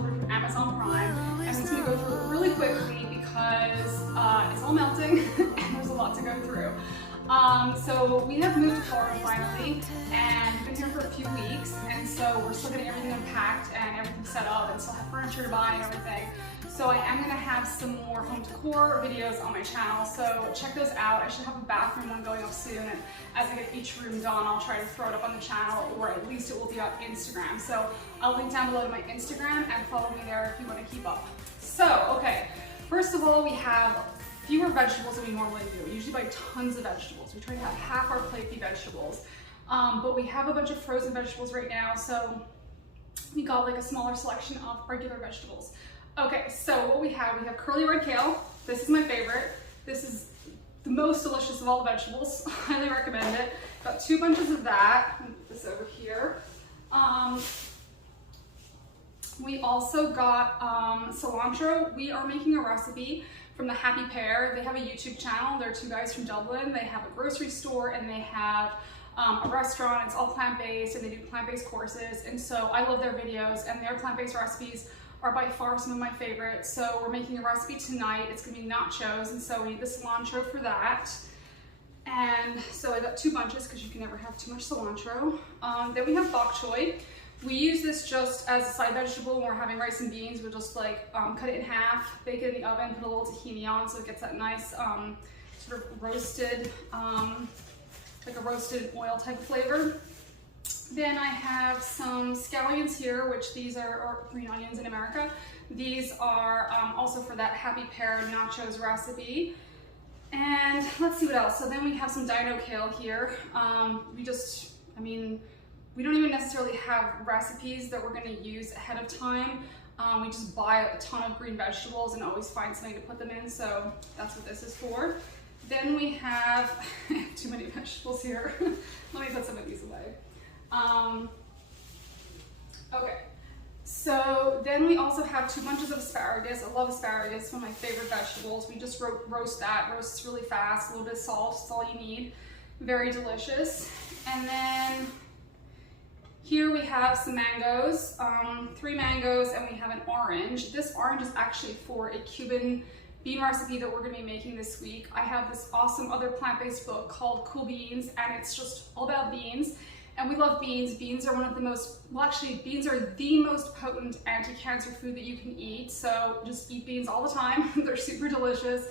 delivered from Amazon Prime, and I'm just gonna go through it really quickly because it's all melting and there's a lot to go through. So we have moved to Florida finally, and we've been here for a few weeks, and so we're still getting everything unpacked and everything set up, and still have furniture to buy and everything. So I am gonna have some more home decor videos on my channel, so check those out. I should have a bathroom one going up soon, and as I get each room done, I'll try to throw it up on the channel, or at least it will be on Instagram. So I'll link down below to my Instagram and follow me there if you want to keep up. So, okay, first of all, we have fewer vegetables than we normally do. We usually buy tons of vegetables. We try to have half our plate be vegetables. But we have a bunch of frozen vegetables right now, so we got like a smaller selection of regular vegetables. Okay, so what we have curly red kale. This is my favorite. This is the most delicious of all the vegetables. Highly recommend it. Got 2 bunches of that. Let me put this over here. We also got cilantro. We are making a recipe from the Happy Pear. They have a YouTube channel. They're 2 guys from Dublin. They have a grocery store and they have a restaurant. It's all plant-based and they do plant-based courses. And so I love their videos, and their plant-based recipes are by far some of my favorites. So we're making a recipe tonight. It's gonna be nachos, and so we need the cilantro for that. And so I got 2 bunches because you can never have too much cilantro. Then we have bok choy. We use this just as a side vegetable when we're having rice and beans. We'll just like cut it in half, bake it in the oven, put a little tahini on so it gets that nice sort of roasted, like a roasted oil type flavor. Then I have some scallions here, which these are green onions in America. These are also for that Happy Pear nachos recipe. And let's see what else. So then we have some dino kale here. We don't even necessarily have recipes that we're gonna use ahead of time. We just buy a ton of green vegetables and always find something to put them in, so that's what this is for. Then we have, too many vegetables here. Let me put some of these away. Okay, so then we also have 2 bunches of asparagus. I love asparagus, one of my favorite vegetables. We just roast that, roasts really fast, a little bit of salt, that's all you need. Very delicious. And then here we have some mangoes, 3 mangoes, and we have an orange. This orange is actually for a Cuban bean recipe that we're gonna be making this week. I have this awesome other plant-based book called Cool Beans, and it's just all about beans. And we love beans. Beans are one of the most, well actually beans are the most potent anti-cancer food that you can eat. So just eat beans all the time. They're super delicious.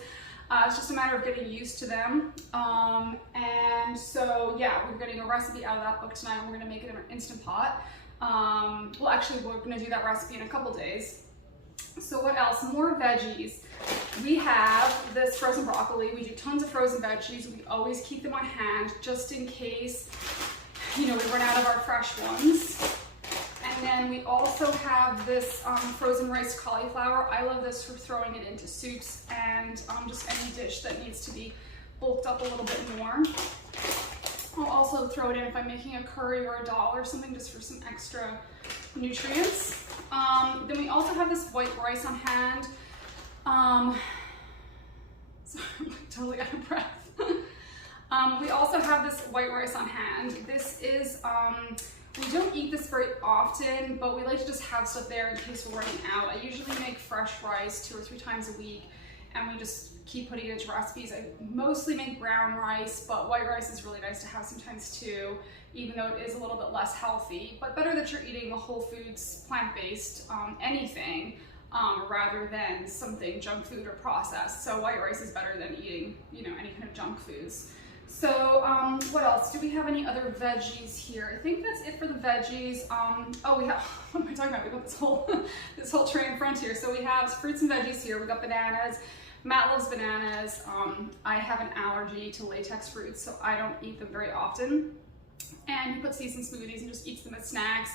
It's just a matter of getting used to them. And so yeah, we're getting a recipe out of that book tonight, and we're gonna make it in an Instant Pot. Well actually we're gonna do that recipe in a couple days. So what else? More veggies. We have this frozen broccoli. We do tons of frozen veggies. We always keep them on hand just in case, you know, we run out of our fresh ones. And then we also have this frozen riced cauliflower. I love this for throwing it into soups and just any dish that needs to be bulked up a little bit more. I'll also throw it in if I'm making a curry or a dal or something, just for some extra nutrients. Then we also have this white rice on hand. Sorry, I'm totally out of breath. We also have this white rice on hand. This is, we don't eat this very often, but we like to just have stuff there in case we're running out. I usually make fresh rice 2 or 3 times a week, and we just keep putting it into recipes. I mostly make brown rice, but white rice is really nice to have sometimes too, even though it is a little bit less healthy. But better that you're eating a whole foods, plant-based anything, rather than something junk food or processed. So white rice is better than eating, you know, any kind of junk foods. So what else? Do we have any other veggies here? I think that's it for the veggies. Oh, we have, what am I talking about? We got this whole tray in front here. So we have fruits and veggies here. We got bananas. Matt loves bananas. I have an allergy to latex fruits, so I don't eat them very often. And he puts these in smoothies and just eats them as snacks.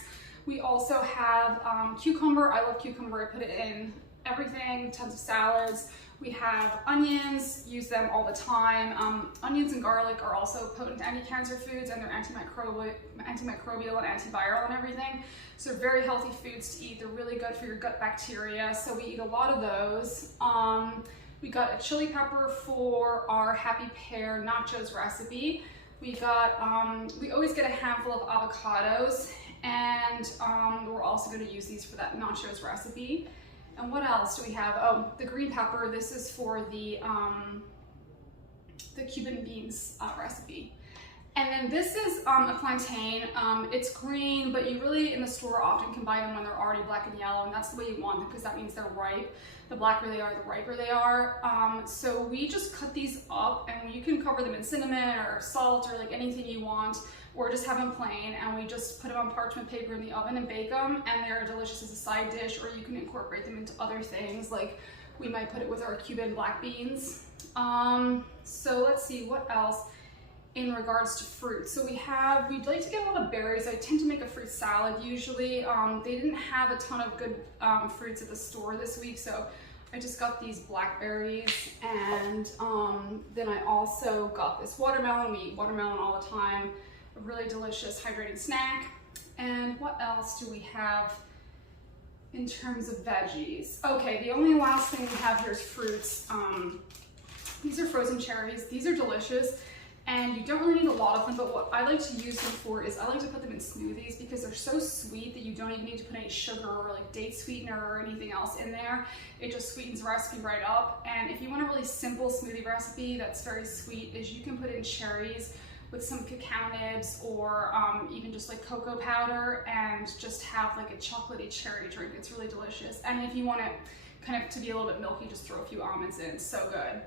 We also have cucumber. I love cucumber. I put it in everything, tons of salads. We have onions, use them all the time. Onions and garlic are also potent anti-cancer foods, and they're antimicrobial and antiviral and everything. So they're very healthy foods to eat. They're really good for your gut bacteria. So we eat a lot of those. We got a chili pepper for our Happy Pear nachos recipe. We got, we always get a handful of avocados, And we're also going to use these for that nachos recipe. And what else do we have? Oh, the green pepper. This is for the Cuban beans recipe. And then this is a plantain. It's green, but you really in the store often can buy them when they're already black and yellow, and that's the way you want them because that means they're ripe. The blacker they are, the riper they are. So we just cut these up, and you can cover them in cinnamon or salt or like anything you want, or just have them plain, and we just put them on parchment paper in the oven and bake them, and they're delicious as a side dish, or you can incorporate them into other things, like we might put it with our Cuban black beans. So let's see, what else in regards to fruit. So we'd like to get a lot of berries. I tend to make a fruit salad usually. They didn't have a ton of good fruits at the store this week, so I just got these blackberries, and then I also got this watermelon. We eat watermelon all the time. A really delicious hydrating snack. And what else do we have in terms of veggies? Okay, the only last thing we have here is fruits. These are frozen cherries. These are delicious, and you don't really need a lot of them, but what I like to use them for is I like to put them in smoothies because they're so sweet that you don't even need to put any sugar or like date sweetener or anything else in there. It just sweetens the recipe right up. And if you want a really simple smoothie recipe that's very sweet, is you can put in cherries with some cacao nibs, or even just like cocoa powder, and just have like a chocolatey cherry drink. It's really delicious. And if you want it kind of to be a little bit milky, just throw a few almonds in. It's so good.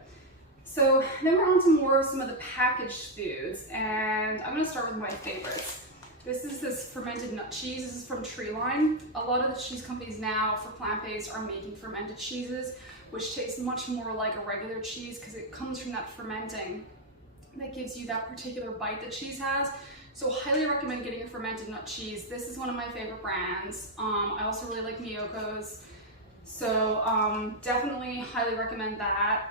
So then we're on to more of some of the packaged foods, and I'm gonna start with my favorites. This is this fermented nut cheese. This is from Treeline. A lot of the cheese companies now for plant-based are making fermented cheeses, which taste much more like a regular cheese because it comes from that fermenting that gives you that particular bite that cheese has. So highly recommend getting a fermented nut cheese. This is one of my favorite brands. I also really like Miyoko's. So definitely highly recommend that.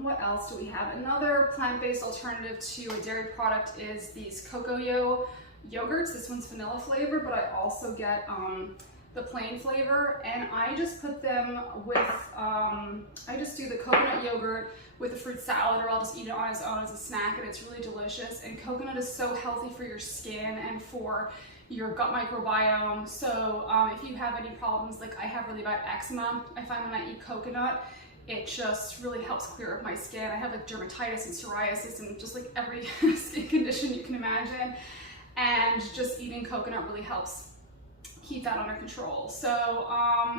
What else do we have? Another plant-based alternative to a dairy product is these Cocoyo yogurts. This one's vanilla flavor, but I also get the plain flavor, and I just put them with, I just do the coconut yogurt with a fruit salad, or I'll just eat it on its own as a snack, and it's really delicious. And coconut is so healthy for your skin and for your gut microbiome. So if you have any problems, like I have really bad eczema, I find when I eat coconut, it just really helps clear up my skin. I have like dermatitis and psoriasis and just like every skin condition you can imagine. And just eating coconut really helps keep that under control. So,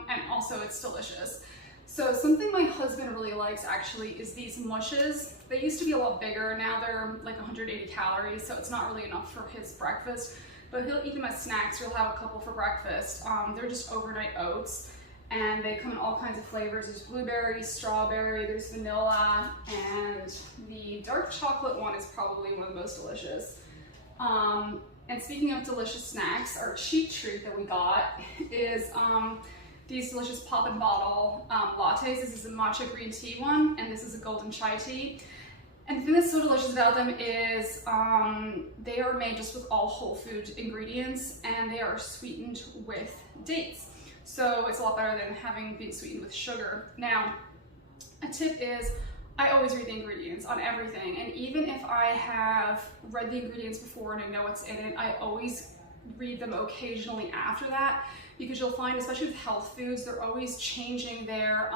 and also it's delicious. So something my husband really likes actually is these mushes. They used to be a lot bigger. Now they're like 180 calories, so it's not really enough for his breakfast, but he'll eat them as snacks. He'll have a couple for breakfast. They're just overnight oats, and they come in all kinds of flavors. There's blueberry, strawberry, there's vanilla, and the dark chocolate one is probably one of the most delicious. And speaking of delicious snacks, our cheat treat that we got is these delicious pop and bottle lattes. This is a matcha green tea one, and this is a golden chai tea. And the thing that's so delicious about them is they are made just with all whole food ingredients, and they are sweetened with dates. So it's a lot better than being sweetened with sugar. Now, a tip is I always read the ingredients on everything, and even if I have read the ingredients before and I know what's in it, I always read them occasionally after that, because you'll find, especially with health foods, they're always changing their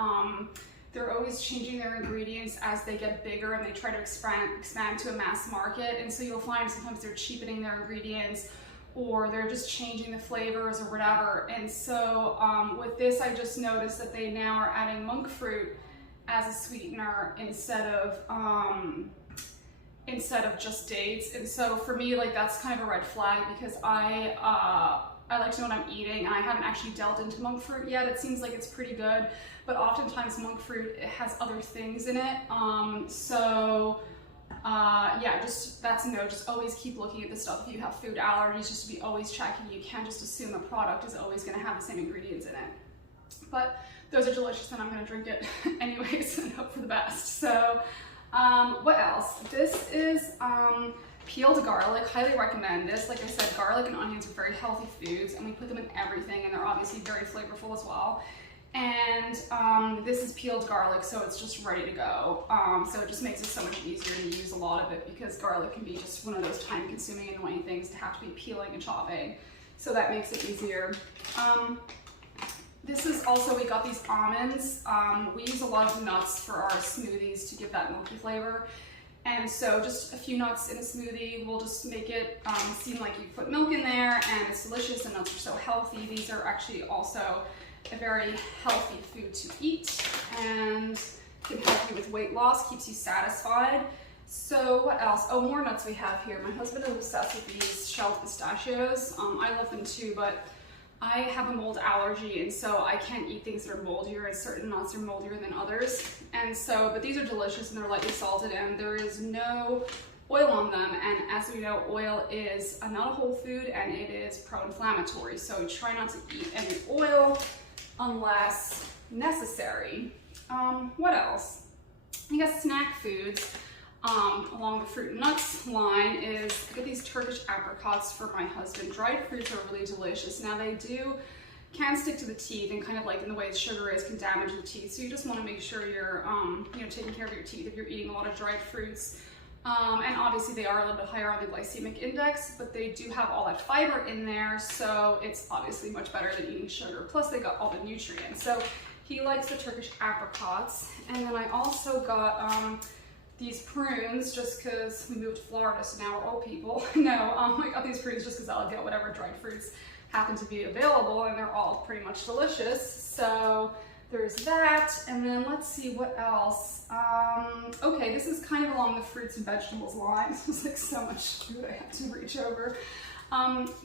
ingredients as they get bigger and they try to expand to a mass market. And so you'll find sometimes they're cheapening their ingredients, or they're just changing the flavors or whatever. And so with this, I just noticed that they now are adding monk fruit as a sweetener instead of just dates. And so for me, like, that's kind of a red flag, because I like to know what I'm eating, and I haven't actually delved into monk fruit yet. It seems like it's pretty good, but oftentimes monk fruit, it has other things in it. Yeah, just that's a no. Just always keep looking at the stuff. If you have food allergies, just to be always checking. You can't just assume a product is always going to have the same ingredients in it. But those are delicious, and I'm going to drink it anyways and hope for the best. So what else? This is peeled garlic. Highly recommend this. Like I said, garlic and onions are very healthy foods, and we put them in everything, and they're obviously very flavorful as well. And this is peeled garlic, so it's just ready to go. So it just makes it so much easier to use a lot of it, because garlic can be just one of those time-consuming, annoying things to have to be peeling and chopping. so that makes it easier. This is also, we got these almonds. We use a lot of nuts for our smoothies to give that milky flavor. And so just a few nuts in a smoothie will just make it seem like you put milk in there, and it's delicious, and nuts are so healthy. These are actually also a very healthy food to eat and can help you with weight loss, keeps you satisfied. So what else? Oh, more nuts we have here. My husband is obsessed with these shelled pistachios. I love them too, but I have a mold allergy, and so I can't eat things that are moldier, and certain nuts are moldier than others. And so, but these are delicious, and they're lightly salted, and there is no oil on them. And as we know, oil is not a whole food, and it is pro-inflammatory. So try not to eat any oil unless necessary. What else? I guess snack foods. Along the fruit and nuts line is, I get these Turkish apricots for my husband. Dried fruits are really delicious. Now they can stick to the teeth, and kind of like in the way sugar is, can damage the teeth. So you just want to make sure you're, taking care of your teeth if you're eating a lot of dried fruits. And obviously they are a little bit higher on the glycemic index, but they do have all that fiber in there. So it's obviously much better than eating sugar. Plus they got all the nutrients. So he likes the Turkish apricots. And then I also got, these prunes, just because we moved to Florida, so now we're old people. No, I got these prunes just because I'll get whatever dried fruits happen to be available, and they're all pretty much delicious. So there's that, and then let's see what else. Okay, this is kind of along the fruits and vegetables line. There's like so much food I have to reach over.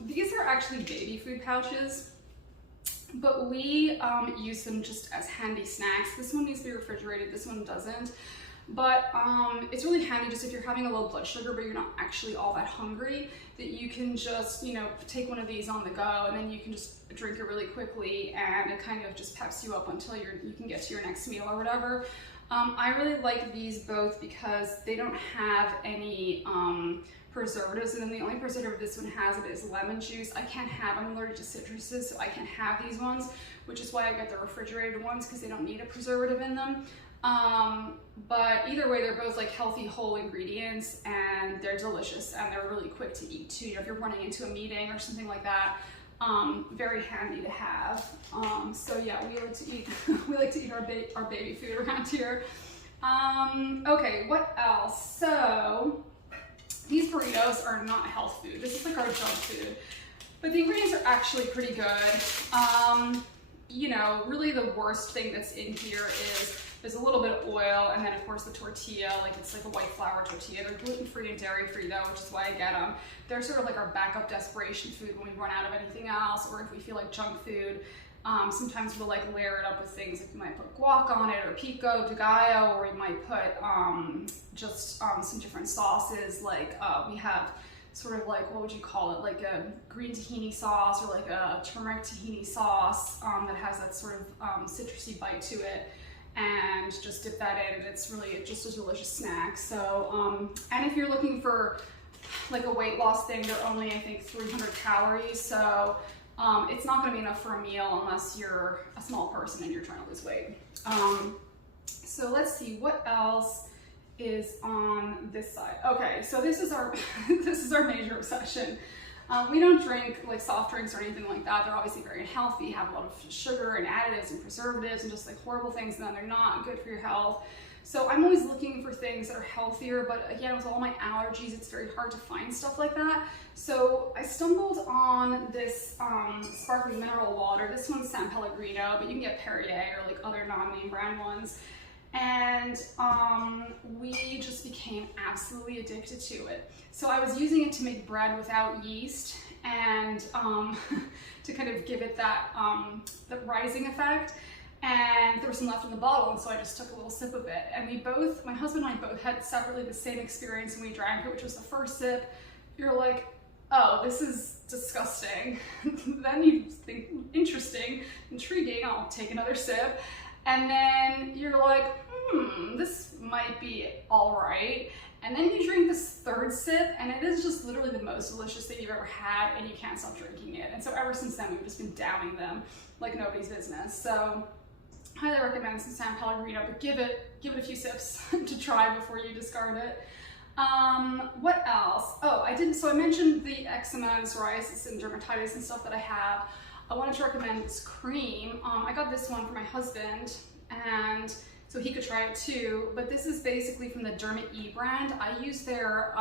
These are actually baby food pouches, but we use them just as handy snacks. This one needs to be refrigerated, this one doesn't. But it's really handy just if you're having a low blood sugar but you're not actually all that hungry, that you can just, take one of these on the go, and then you can just drink it really quickly, and it kind of just peps you up until you can get to your next meal or whatever. I really like these both because they don't have any preservatives, and then the only preservative this one has is lemon juice. I'm allergic to citruses, so I can't have these ones, which is why I get the refrigerated ones, because they don't need a preservative in them. But either way, they're both like healthy whole ingredients, and they're delicious, and they're really quick to eat too. If you're running into a meeting or something like that, very handy to have. So yeah, we like to eat our baby food around here. Okay, what else? So these burritos are not health food. This is like our junk food, but the ingredients are actually pretty good. Really the worst thing that's in here is there's a little bit of oil, and then of course the tortilla, it's like a white flour tortilla. They're gluten-free and dairy-free though, which is why I get them. They're sort of like our backup desperation food when we run out of anything else, or if we feel like junk food. Sometimes we'll layer it up with things, like we might put guac on it, or pico de gallo, or we might put some different sauces. We have sort of what would you call it, like a green tahini sauce, or like a turmeric tahini sauce that has that sort of citrusy bite to it, and just dip that in, and it's really just a delicious snack. So, and if you're looking for like a weight loss thing, they're only, I think, 300 calories, so it's not gonna be enough for a meal unless you're a small person and you're trying to lose weight. So let's see, what else is on this side? Okay, so this is our this is our major obsession. We don't drink soft drinks or anything like that. They're obviously very unhealthy, have a lot of sugar and additives and preservatives and just horrible things, and then they're not good for your health. So I'm always looking for things that are healthier, but again, with all my allergies, it's very hard to find stuff like that. So I stumbled on this sparkling mineral water. This one's San Pellegrino, but you can get Perrier or other non-name brand ones. And we just became absolutely addicted to it. So I was using it to make bread without yeast, and to kind of give it that the rising effect. And there was some left in the bottle, and so I just took a little sip of it. And my husband and I both had separately the same experience when we drank it, which was the first sip. You're like, oh, this is disgusting. Then you think, interesting, intriguing, I'll take another sip. And then you're like, this might be all right. And then you drink this third sip, and it is just literally the most delicious thing you've ever had, and you can't stop drinking it. And so ever since then, we've just been downing them like nobody's business. So highly recommend some San Pellegrino, but give it a few sips to try before you discard it. What else? Oh, so I mentioned the eczema and psoriasis and dermatitis and stuff that I have. I wanted to recommend this cream. I got this one for my husband, and so he could try it too. But this is basically from the Derma E brand. I use their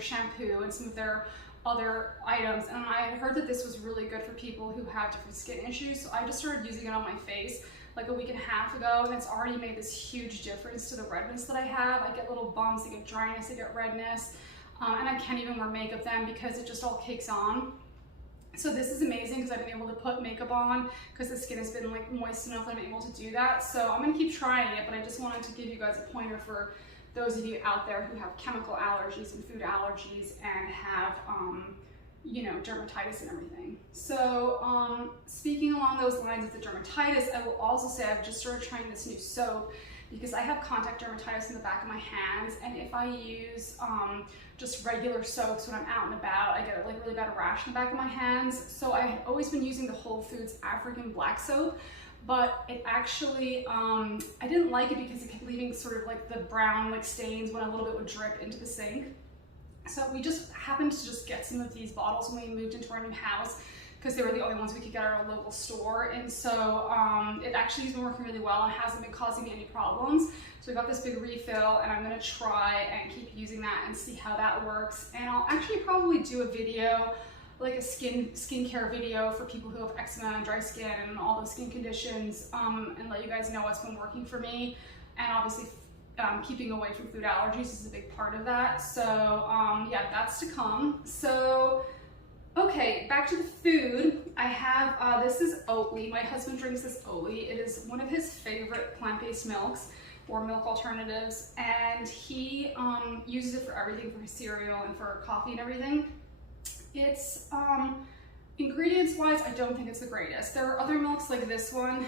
shampoo and some of their other items, and I had heard that this was really good for people who have different skin issues. So I just started using it on my face like a week and a half ago, and it's already made this huge difference to the redness that I have. I get little bumps, I get dryness, I get redness, and I can't even wear makeup then because it just all cakes on. So this is amazing because I've been able to put makeup on because the skin has been like moist enough that I'm able to do that. So I'm gonna keep trying it, but I just wanted to give you guys a pointer for those of you out there who have chemical allergies and food allergies and have you know, dermatitis and everything. So speaking along those lines of the dermatitis, I will also say I've just started trying this new soap because I have contact dermatitis in the back of my hands, and if I use just regular soaps when I'm out and about, I get like really bad rash in the back of my hands. So I had always been using the Whole Foods African black soap, but it actually, I didn't like it because it kept leaving sort of like the brown like stains when a little bit would drip into the sink. So we just happened to just get some of these bottles when we moved into our new house because they were the only ones we could get at our local store. And so it actually has been working really well and hasn't been causing me any problems. So we got this big refill, and I'm gonna try and keep using that and see how that works. And I'll actually probably do a video, like a skincare video for people who have eczema and dry skin and all those skin conditions, and let you guys know what's been working for me. And obviously keeping away from food allergies is a big part of that. So yeah, that's to come. So okay, back to the food. I have, this is Oatly. My husband drinks this Oatly. It is one of his favorite plant-based milks or milk alternatives, and he uses it for everything, for his cereal and for coffee and everything. It's, ingredients wise, I don't think it's the greatest. There are other milks like this one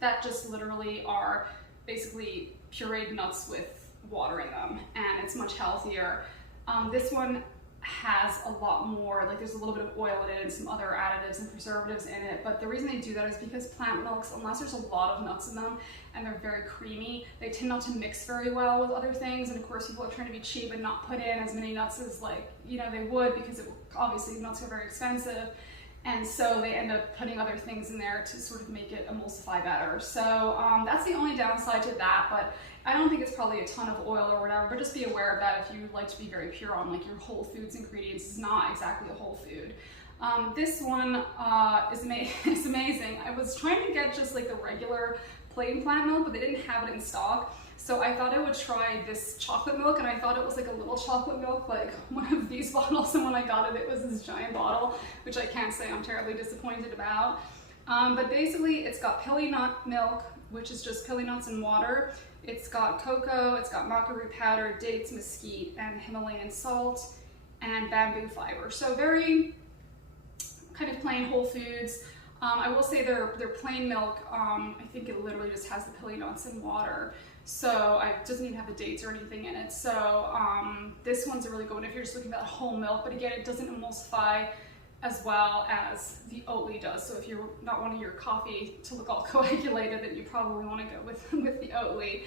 that just literally are basically pureed nuts with water in them, and it's much healthier. This one has a lot more, like there's a little bit of oil in it and some other additives and preservatives in it, but the reason they do that is because plant milks, unless there's a lot of nuts in them and they're very creamy, they tend not to mix very well with other things. And of course people are trying to be cheap and not put in as many nuts as, like, you know, they would, because obviously nuts are very expensive, and so they end up putting other things in there to sort of make it emulsify better. So that's the only downside to that, but I don't think it's probably a ton of oil or whatever, but just be aware of that if you like to be very pure on like your Whole Foods ingredients. Is not exactly a whole food. This one is amazing. I was trying to get just like the regular plain plant milk, but they didn't have it in stock. So I thought I would try this chocolate milk, and I thought it was like a little chocolate milk, like one of these bottles, and when I got it, it was this giant bottle, which I can't say I'm terribly disappointed about. But basically it's got pili nut milk, which is just pili nuts and water. It's got cocoa, it's got maca root powder, dates, mesquite, and Himalayan salt, and bamboo fiber. So very kind of plain Whole Foods. I will say their plain milk, I think it literally just has the pili nuts and water. So it doesn't even have the dates or anything in it. So this one's a really good one if you're just looking at whole milk, but again, it doesn't emulsify as well as the Oatly does. So if you not wanting your coffee to look all coagulated, then you probably want to go with the Oatly.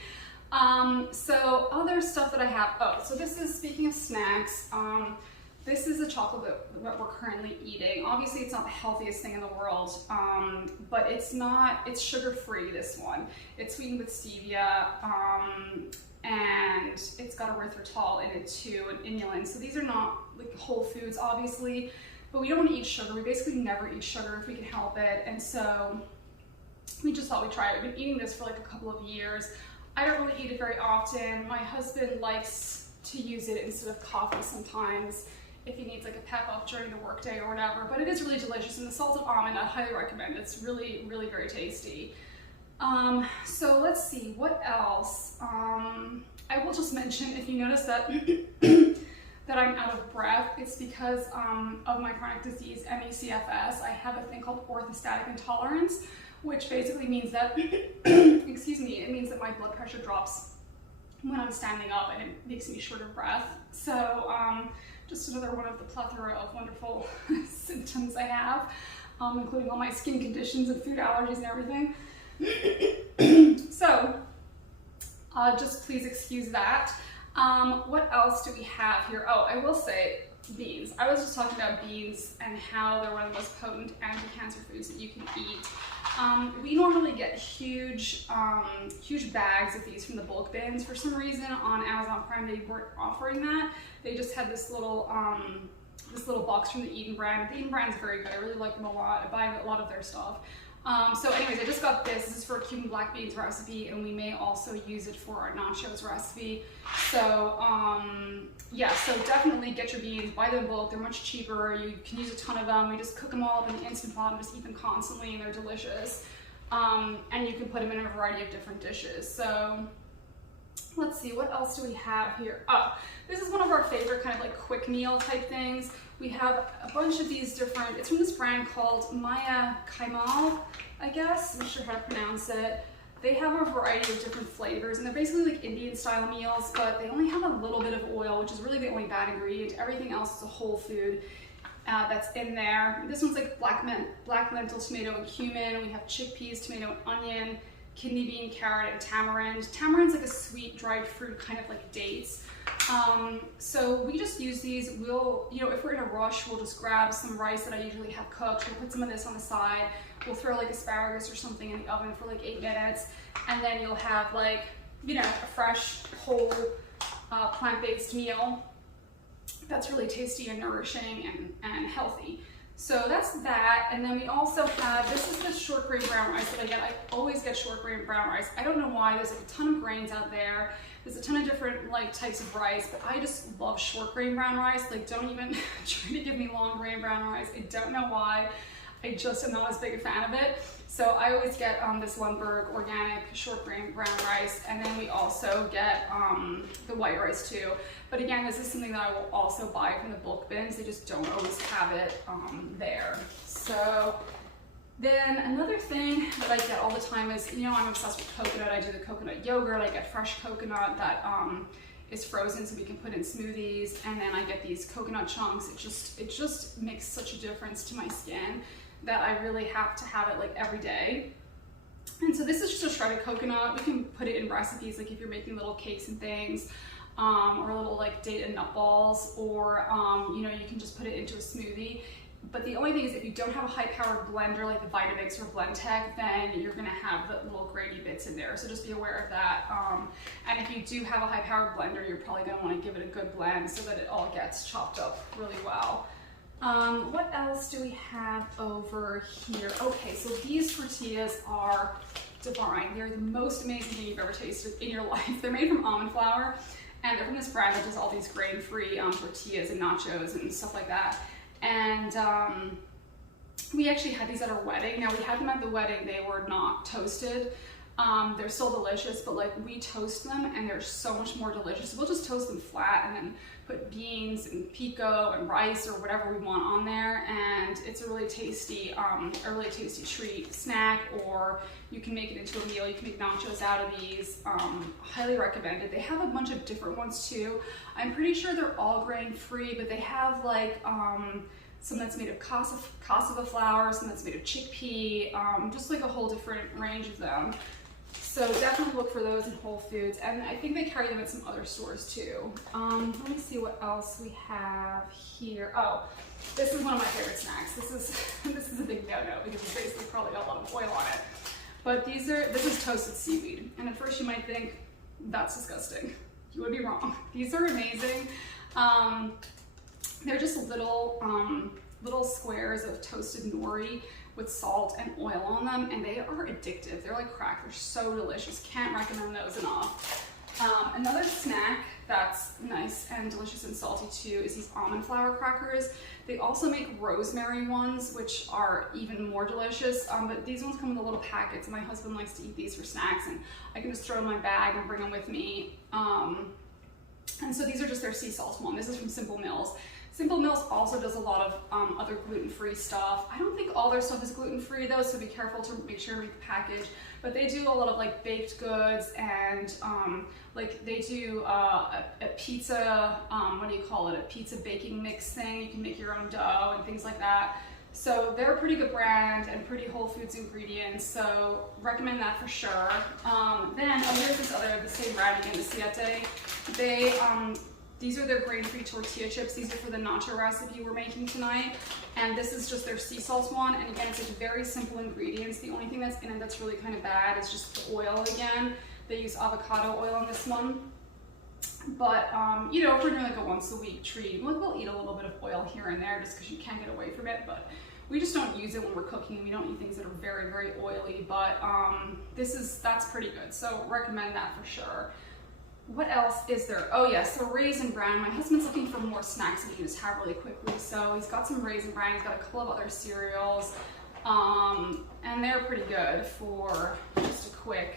So other stuff that I have, so this is, speaking of snacks, this is a chocolate that we're currently eating. Obviously it's not the healthiest thing in the world, but it's sugar-free, this one. It's sweetened with stevia, and it's got erythritol in it too, and inulin. So these are not like Whole Foods, obviously, but we don't want to eat sugar. We basically never eat sugar if we can help it. And so we just thought we'd try it. We've been eating this for like a couple of years. I don't really eat it very often. My husband likes to use it instead of coffee sometimes if he needs like a pep up during the workday or whatever, but it is really delicious. And the salted almond, I highly recommend. It's really, really very tasty. So let's see, what else? I will just mention, if you notice that that I'm out of breath, it's because of my chronic disease, ME/CFS. I have a thing called orthostatic intolerance, which basically means that, excuse me, it means that my blood pressure drops when I'm standing up, and it makes me short of breath. So just another one of the plethora of wonderful symptoms I have, including all my skin conditions and food allergies and everything. So just please excuse that. What else do we have here? Oh, I will say beans. I was just talking about beans and how they're one of the most potent anti-cancer foods that you can eat. We normally get huge bags of these from the bulk bins. For some reason on Amazon Prime they weren't offering that. They just had this little box from the Eden brand. The Eden brand is very good. I really like them a lot. I buy a lot of their stuff. So anyways, I just got this. This is for a Cuban black beans recipe, and we may also use it for our nachos recipe. So yeah, so definitely get your beans, buy them in bulk. They're much cheaper. You can use a ton of them. We just cook them all up in the Instant Pot and just eat them constantly, and they're delicious. And you can put them in a variety of different dishes. So let's see, what else do we have here? Oh, this is one of our favorite kind of like quick meal type things. We have a bunch of these different, it's from this brand called Maya Kaimal, I guess. I'm not sure how to pronounce it. They have a variety of different flavors, and they're basically like Indian style meals, but they only have a little bit of oil, which is really the only bad ingredient. Everything else is a whole food that's in there. This one's like black lentil, tomato, and cumin. We have chickpeas, tomato, and onion, kidney bean, carrot, and tamarind. Tamarind's like a sweet dried fruit, kind of like dates. So we just use these. We'll, you know, if we're in a rush, we'll just grab some rice that I usually have cooked. We'll put some of this on the side. We'll throw like asparagus or something in the oven for like 8 minutes. And then you'll have like, you know, a fresh, whole, plant-based meal that's really tasty and nourishing and healthy. So that's that. And then we also have, this is the short grain brown rice that I get. I always get short grain brown rice. I don't know why. There's like a ton of grains out there. There's a ton of different like types of rice, but I just love short grain brown rice. Like, don't even try to give me long grain brown rice. I don't know why. I just am not as big a fan of it. So I always get this Lundberg organic short grain brown rice, and then we also get the white rice too. But again, this is something that I will also buy from the bulk bins. They just don't always have it there. So then another thing that I get all the time is, you know, I'm obsessed with coconut. I do the coconut yogurt. I get fresh coconut that is frozen so we can put in smoothies, and then I get these coconut chunks. It just makes such a difference to my skin that I really have to have it like every day. And so this is just a shredded coconut. We can put it in recipes, like if you're making little cakes and things, or little like date and nut balls, or you know, you can just put it into a smoothie. But the only thing is, if you don't have a high-powered blender like the Vitamix or Blendtec, then you're gonna have the little grainy bits in there. So just be aware of that. And if you do have a high-powered blender, you're probably gonna wanna give it a good blend so that it all gets chopped up really well. What else do we have over here? Okay, so these tortillas are divine. They're the most amazing thing you've ever tasted in your life. They're made from almond flour, and they're from this brand that does all these grain-free tortillas and nachos and stuff like that. And we actually had these at our wedding. Now, we had them at the wedding. They were not toasted. They're still delicious, but like we toast them and they're so much more delicious. So we'll just toast them flat and then put beans and pico and rice or whatever we want on there, and it's a really tasty treat, snack, or you can make it into a meal. You can make nachos out of these. Highly recommended. They have a bunch of different ones too. I'm pretty sure they're all grain free, but they have like some that's made of cassava flour, some that's made of chickpea, just like a whole different range of them. So definitely look for those in Whole Foods, and I think they carry them at some other stores too. Let me see what else we have here. Oh, this is one of my favorite snacks. This is a big no-no because it's basically probably got a lot of oil on it. But this is toasted seaweed, and at first you might think that's disgusting. You would be wrong. These are amazing. They're just little squares of toasted nori with salt and oil on them, and they are addictive. They're like crack. They're so delicious. Can't recommend those enough. Another snack that's nice and delicious and salty too is these almond flour crackers. They also make rosemary ones, which are even more delicious, but these ones come in the little packets, and my husband likes to eat these for snacks, and I can just throw them in my bag and bring them with me. And so these are just their sea salt one. This is from Simple Mills. Simple Mills also does a lot of other gluten-free stuff. I don't think all their stuff is gluten-free though, so be careful to make sure to read the package. But they do a lot of like baked goods, and like they do a pizza, what do you call it? A pizza baking mix thing. You can make your own dough and things like that. So they're a pretty good brand and pretty Whole Foods ingredients, so recommend that for sure. Then, oh, here's this other, the same brand again, the Siete. These are their grain-free tortilla chips. These are for the nacho recipe we're making tonight. And this is just their sea salt one. And again, it's like very simple ingredients. The only thing that's in it that's really kind of bad is just the oil again. They use avocado oil on this one. But, you know, if we're doing like a once a week treat, we'll eat a little bit of oil here and there just because you can't get away from it. But we just don't use it when we're cooking. We don't eat things that are very, very oily. But that's pretty good. So recommend that for sure. What else is there? Oh yes, so Raisin Bran. My husband's looking for more snacks that he can just have really quickly. So he's got some Raisin Bran, he's got a couple of other cereals, and they're pretty good for just a quick,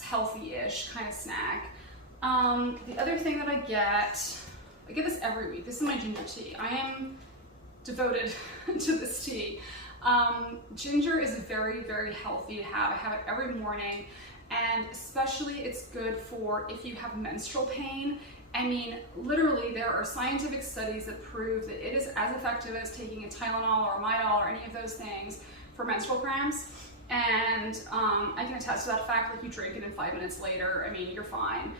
healthy-ish kind of snack. The other thing that I get this every week. This is my ginger tea. I am devoted to this tea. Ginger is very, very healthy to have. I have it every morning. And especially it's good for if you have menstrual pain. I mean, literally there are scientific studies that prove that it is as effective as taking a Tylenol or a Midol or any of those things for menstrual cramps. And I can attest to that fact, like you drink it and 5 minutes later, I mean, you're fine.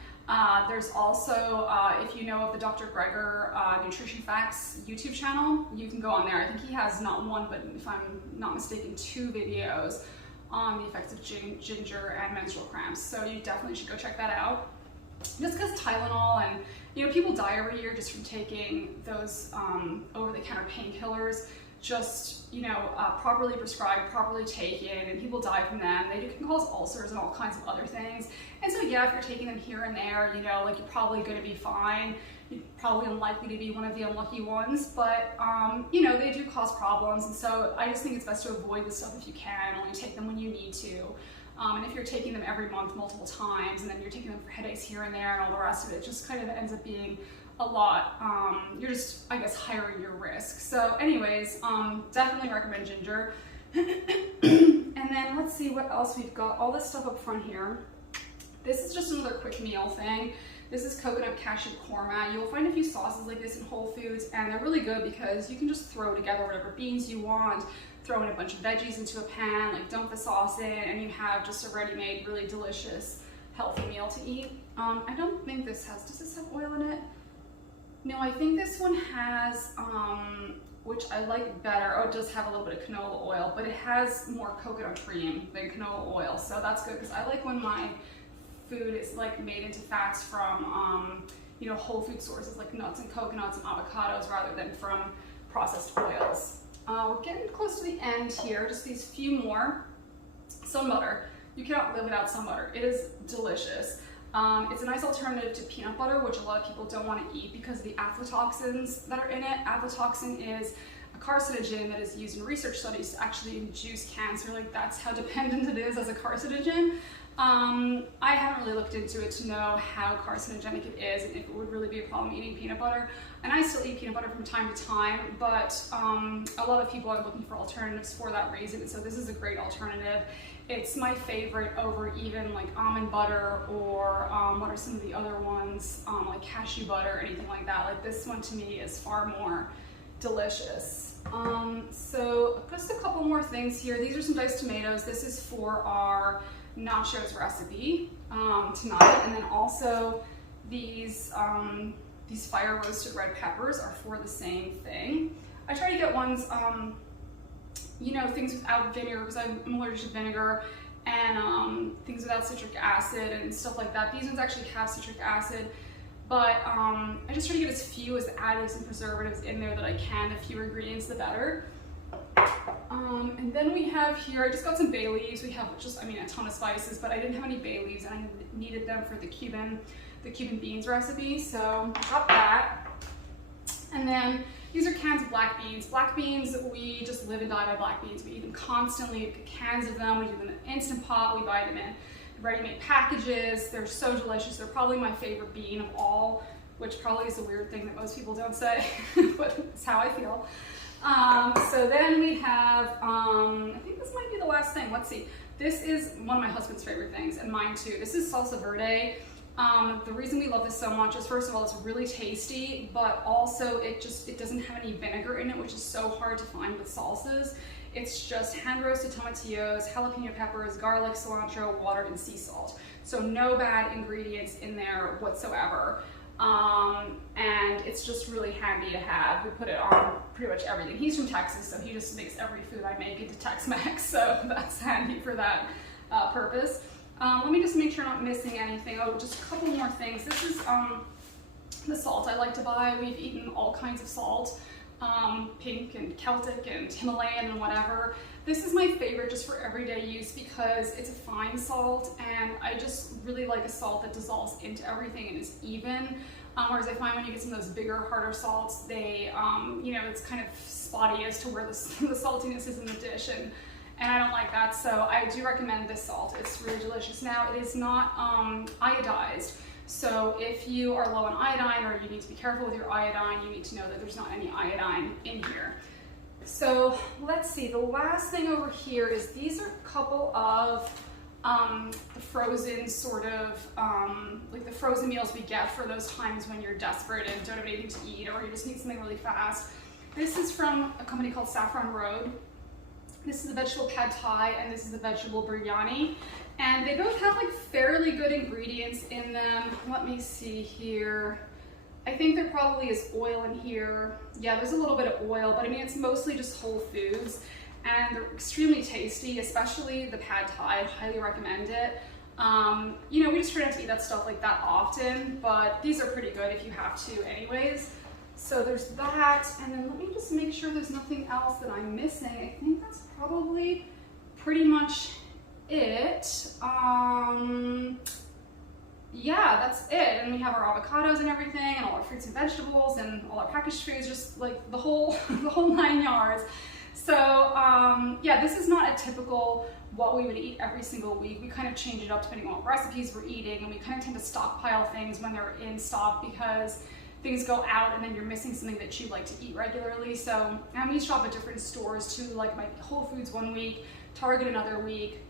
There's also, if you know of the Dr. Greger Nutrition Facts YouTube channel, you can go on there. I think he has not one, but if I'm not mistaken, 2 videos on the effects of ginger and menstrual cramps. So you definitely should go check that out. Just because Tylenol and, you know, people die every year just from taking those over-the-counter painkillers, just, you know, properly prescribed, properly taken, and people die from them. They can cause ulcers and all kinds of other things. And so yeah, if you're taking them here and there, you know, like you're probably going to be fine. You're probably unlikely to be one of the unlucky ones, but you know, they do cause problems. And so I just think it's best to avoid this stuff if you can, only take them when you need to. And if you're taking them every month multiple times, and then you're taking them for headaches here and there and all the rest of it, just kind of ends up being a lot. You're just, I guess, highering your risk. So anyways, definitely recommend ginger. And then let's see what else we've got. All this stuff up front here. This is just another quick meal thing. This is coconut cashew korma. You'll find a few sauces like this in Whole Foods, and they're really good because you can just throw together whatever beans you want, throw in a bunch of veggies into a pan, like dump the sauce in, and you have just a ready-made, really delicious, healthy meal to eat. I don't think this has, does this have oil in it? No, I think this one has, which I like better. Oh, it does have a little bit of canola oil, but it has more coconut cream than canola oil. So that's good because I like when my food is like made into fats from, you know, whole food sources like nuts and coconuts and avocados rather than from processed oils. We're getting close to the end here, just these few more. Sun butter. You cannot live without sun butter. It is delicious. It's a nice alternative to peanut butter, which a lot of people don't want to eat because of the aflatoxins that are in it. Aflatoxin is a carcinogen that is used in research studies to actually induce cancer. Like that's how dependent it is as a carcinogen. I haven't really looked into it to know how carcinogenic it is and if it would really be a problem eating peanut butter. And I still eat peanut butter from time to time, but a lot of people are looking for alternatives for that reason. And so this is a great alternative. It's my favorite over even like almond butter or what are some of the other ones, like cashew butter or anything like that. Like this one to me is far more delicious. So just a couple more things here. These are some diced tomatoes. This is for our nachos recipe tonight, and then also these fire roasted red peppers are for the same thing. I try to get ones, you know, things without vinegar because I'm allergic to vinegar, and things without citric acid and stuff like that. These ones actually have citric acid, but I just try to get as few as additives and preservatives in there that I can. The fewer ingredients, the better. And then we have here, I just got some bay leaves. We have just, I mean, a ton of spices, but I didn't have any bay leaves and I needed them for the Cuban beans recipe. So I got that. And then these are cans of black beans. Black beans, we just live and die by black beans. We eat them constantly, we get cans of them. We do them in an Instant Pot. We buy them in ready-made packages. They're so delicious. They're probably my favorite bean of all, which probably is a weird thing that most people don't say, but it's how I feel. So then we have, I think this might be the last thing. Let's see. This is one of my husband's favorite things, and mine too. This is salsa verde. The reason we love this so much is, first of all, it's really tasty, but also it doesn't have any vinegar in it, which is so hard to find with salsas. It's just hand roasted tomatillos, jalapeno peppers, garlic, cilantro, water, and sea salt. So no bad ingredients in there whatsoever. And it's just really handy to have. We put it on pretty much everything. He's from Texas, so he just makes every food I make into Tex-Mex, so that's handy for that purpose. Let me just make sure I'm not missing anything. Oh, just a couple more things. This is the salt I like to buy. We've eaten all kinds of salt, pink and Celtic and Himalayan and whatever. This is my favorite just for everyday use because it's a fine salt, and I just really like a salt that dissolves into everything and is even. Whereas I find when you get some of those bigger, harder salts, they, you know, it's kind of spotty as to where the saltiness is in the dish, and I don't like that. So I do recommend this salt. It's really delicious. Now, it is not iodized. So if you are low on iodine, or you need to be careful with your iodine, you need to know that there's not any iodine in here. So let's see, the last thing over here is these are a couple of the frozen sort of, like the frozen meals we get for those times when you're desperate and don't have anything to eat, or you just need something really fast. This is from a company called Saffron Road. This is the vegetable pad thai, and this is the vegetable biryani. And they both have like fairly good ingredients in them. Let me see here. I think there probably is oil in here. Yeah, there's a little bit of oil, but I mean, it's mostly just whole foods, and they're extremely tasty, especially the pad thai. I highly recommend it. You know, we just try not to eat that stuff like that often, but these are pretty good if you have to anyways. So there's that, and then let me just make sure there's nothing else that I'm missing. I think that's probably pretty much it. Yeah, that's it. And we have our avocados and everything, and all our fruits and vegetables, and all our packaged foods, just like the whole, the whole 9 yards. So yeah, this is not a typical what we would eat every single week. We kind of change it up depending on what recipes we're eating, and we kind of tend to stockpile things when they're in stock because things go out and then you're missing something that you like to eat regularly. So, and we shop at different stores too, like my Whole Foods one week, Target another week,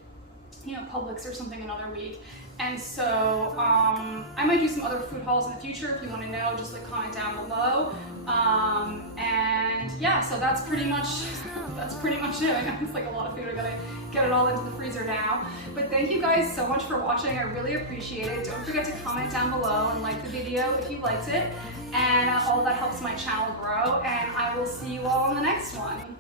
you know, Publix or something another week. And so I might do some other food hauls in the future. If you want to know, just like comment down below. And yeah, so that's pretty much it. I know it's like a lot of food. I gotta get it all into the freezer now. But thank you guys so much for watching. I really appreciate it. Don't forget to comment down below and like the video if you liked it. And all that helps my channel grow. And I will see you all in the next one.